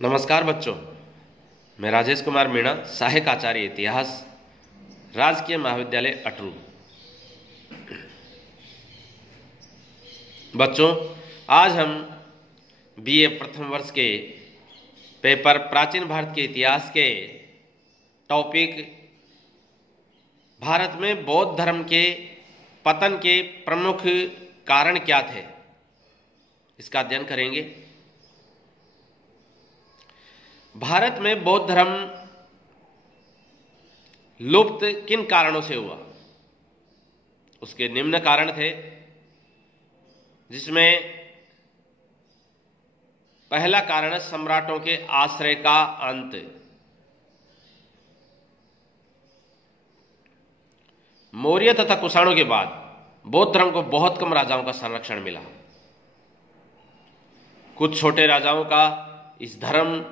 नमस्कार बच्चों, मैं राजेश कुमार मीणा, सहायक आचार्य इतिहास, राजकीय महाविद्यालय अटरू। बच्चों, आज हम बीए प्रथम वर्ष के पेपर प्राचीन भारत के इतिहास के टॉपिक भारत में बौद्ध धर्म के पतन के प्रमुख कारण क्या थे, इसका अध्ययन करेंगे। भारत में बौद्ध धर्म लुप्त किन कारणों से हुआ? उसके निम्न कारण थे, जिसमें पहला कारण है सम्राटों के आश्रय का अंत। मौर्य तथा कुषाणों के बाद बौद्ध धर्म को बहुत कम राजाओं का संरक्षण मिला। कुछ छोटे राजाओं का इस धर्म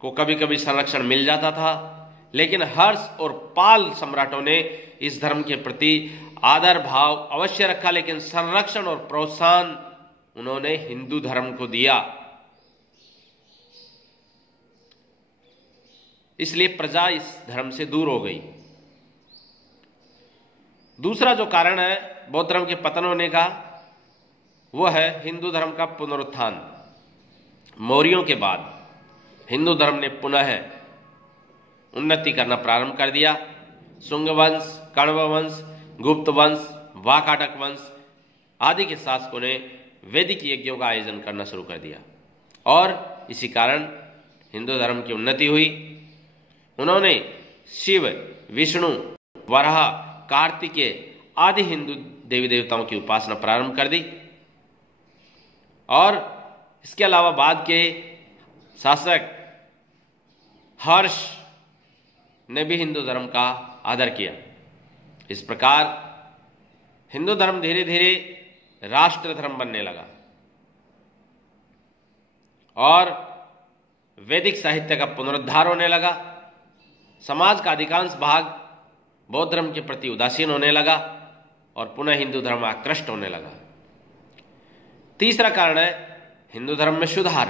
को कभी कभी संरक्षण मिल जाता था, लेकिन हर्ष और पाल सम्राटों ने इस धर्म के प्रति आदर भाव अवश्य रखा, लेकिन संरक्षण और प्रोत्साहन उन्होंने हिंदू धर्म को दिया। इसलिए प्रजा इस धर्म से दूर हो गई। दूसरा जो कारण है बौद्ध धर्म के पतन होने का, वह है हिंदू धर्म का पुनरुत्थान। मौर्यों के बाद हिंदू धर्म ने पुनः उन्नति करना प्रारंभ कर दिया। शुंग वंश, कण्व वंश, गुप्त वंश, वाकाटक वंश आदि के शासकों ने वैदिक यज्ञों का आयोजन करना शुरू कर दिया और इसी कारण हिंदू धर्म की उन्नति हुई। उन्होंने शिव, विष्णु, वराह, कार्तिकेय आदि हिंदू देवी देवताओं की उपासना प्रारंभ कर दी और इसके अलावा बाद के शासक हर्ष ने भी हिंदू धर्म का आदर किया। इस प्रकार हिंदू धर्म धीरे धीरे राष्ट्र धर्म बनने लगा और वैदिक साहित्य का पुनरुद्धार होने लगा। समाज का अधिकांश भाग बौद्ध धर्म के प्रति उदासीन होने लगा और पुनः हिंदू धर्म आकृष्ट होने लगा। तीसरा कारण है हिंदू धर्म में सुधार।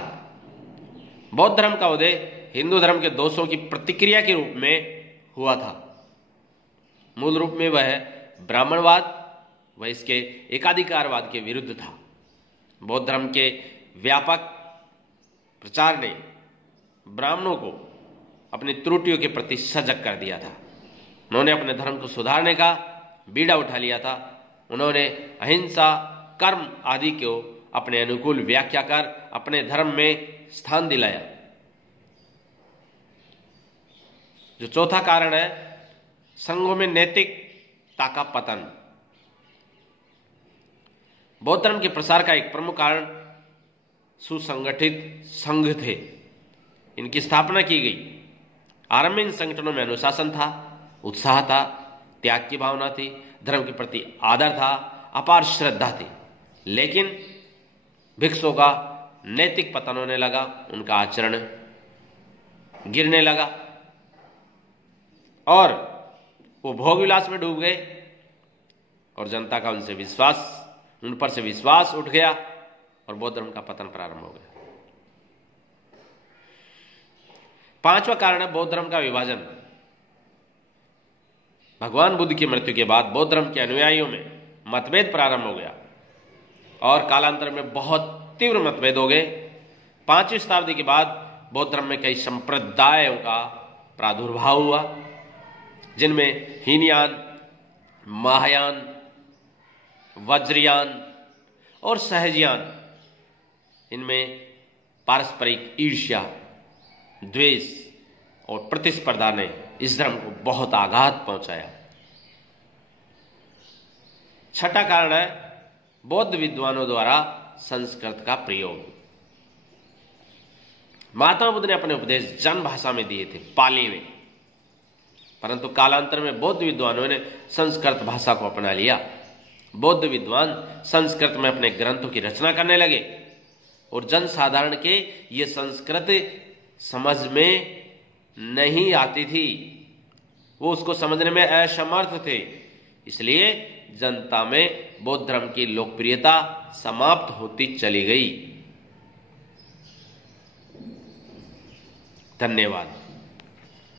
बौद्ध धर्म का उदय हिंदू धर्म के दोषों की प्रतिक्रिया के रूप में हुआ था। मूल रूप में वह ब्राह्मणवाद व इसके एकाधिकारवाद के विरुद्ध था। बौद्ध धर्म के व्यापक प्रचार ने ब्राह्मणों को अपनी त्रुटियों के प्रति सजग कर दिया था। उन्होंने अपने धर्म को सुधारने का बीड़ा उठा लिया था। उन्होंने अहिंसा, कर्म आदि को अपने अनुकूल व्याख्या कर अपने धर्म में स्थान दिलाया। जो चौथा कारण है संघों में नैतिकता का पतन। बौद्ध धर्म के प्रसार का एक प्रमुख कारण सुसंगठित संघ थे। इनकी स्थापना की गई। आरंभ में इन संगठनों में अनुशासन था, उत्साह था, त्याग की भावना थी, धर्म के प्रति आदर था, अपार श्रद्धा थी। लेकिन भिक्षुओं का नैतिक पतन होने लगा, उनका आचरण गिरने लगा और वो भोग विलास में डूब गए और जनता का उन पर से विश्वास उठ गया और बौद्ध धर्म का पतन प्रारंभ हो गया। पांचवा कारण है बौद्ध धर्म का विभाजन। भगवान बुद्ध की मृत्यु के बाद बौद्ध धर्म के अनुयायियों में मतभेद प्रारंभ हो गया और कालांतर में बहुत तीव्र मतभेद हो गए। 5वीं शताब्दी के बाद बौद्ध धर्म में कई संप्रदायों का प्रादुर्भाव हुआ, जिनमें हीनयान, महायान, वज्रयान और सहजयान। इनमें पारस्परिक ईर्ष्या, द्वेष और प्रतिस्पर्धा ने इस धर्म को बहुत आघात पहुंचाया। छठा कारण है बौद्ध विद्वानों द्वारा संस्कृत का प्रयोग। महात्मा बुद्ध ने अपने उपदेश जन भाषा में दिए थे, पाली में, परंतु कालांतर में बौद्ध विद्वानों ने संस्कृत भाषा को अपना लिया। बौद्ध विद्वान संस्कृत में अपने ग्रंथों की रचना करने लगे और जनसाधारण के ये संस्कृत समझ में नहीं आती थी, वो उसको समझने में असमर्थ थे। इसलिए जनता में बौद्ध धर्म की लोकप्रियता समाप्त होती चली गई। धन्यवाद।